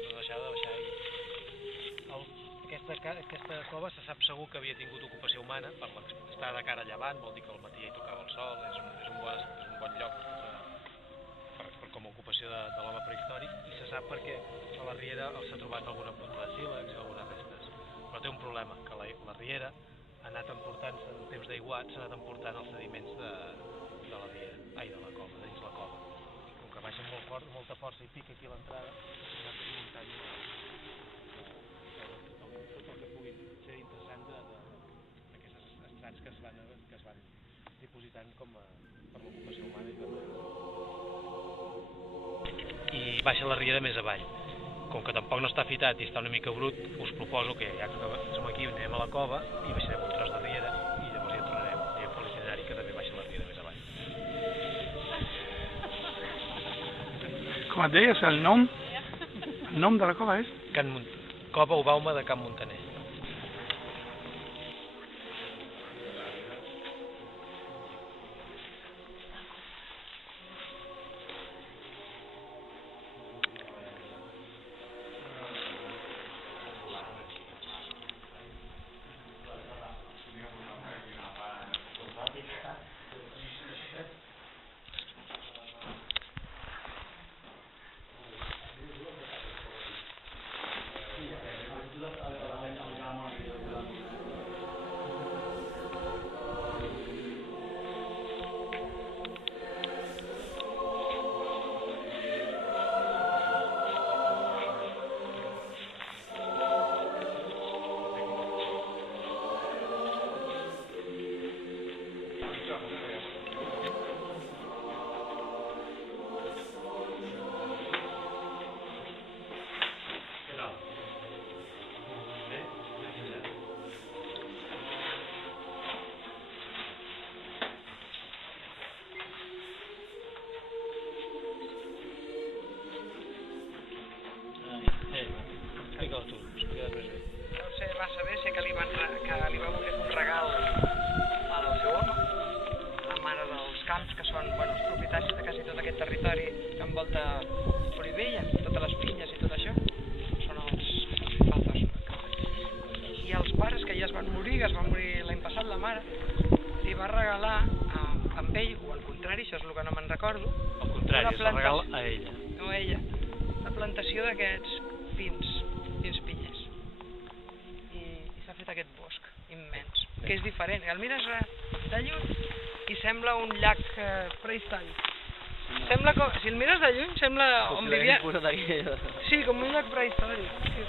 nosaltres deixava de baixar aquesta cova se sap segur que havia tingut ocupació humana, està de cara a llevant, vol dir que al matí hi tocava el sol, és un bon lloc com a ocupació de l'home prehistòric, i se sap perquè a la riera s'ha trobat alguna punta de sílex i algunes restes, però té un problema, que la riera ha anat emportant-se, en temps d'aiguat, s'ha anat emportant els sediments de la cova, dins la cova. Com que baixa molta força i pica aquí a l'entrada, s'ha anat muntant tot el que pugui ser interessant d'aquestes estrats que es van dipositant per l'ocupació humana i baixa la riera més avall. Com que tampoc no està fitat i està una mica brut, us proposo que ja que som aquí anem a la cova i baixarem un tros de riera i llavors ja tornarem a fer l'itinerari que també baixa la riera més avall. Com et deies, el nom de la cova és? Cova o Baume de Can Muntaner. Massa bé, sé que li va voler fer un regal al seu home, la mare dels camps, que són els propietaris de quasi tot aquest territori que envolta Olivella, totes les vinyes i tot això, són els pazos. I els pares, que ja es van morir l'any passat, la mare, li va regalar a ell, o al contrari, això és el que no me'n recordo, al contrari, és el regal a ella. No a ella, la plantació d'aquests pins pinyers. S'ha fet aquest bosc immens, que és diferent. El mires de lluny i sembla un llac prehistòric. Sembla com, si el mires de lluny, sembla on vivia... Sí, com un llac prehistòric. Sí.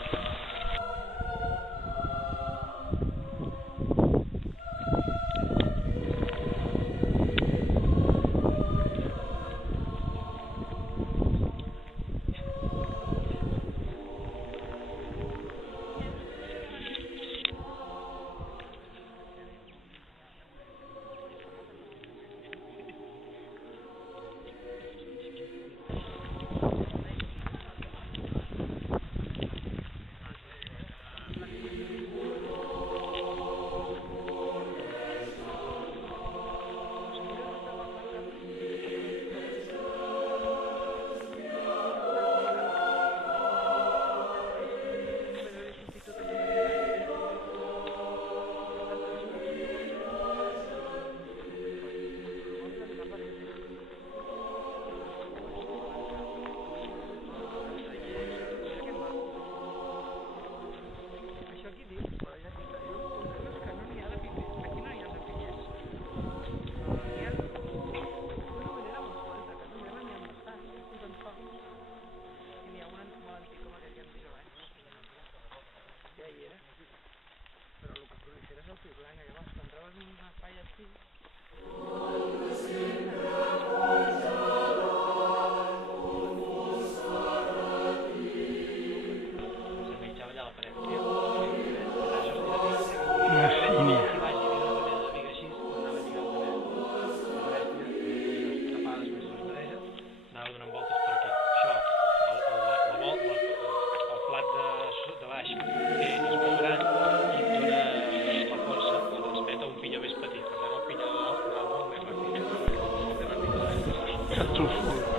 Cartufo.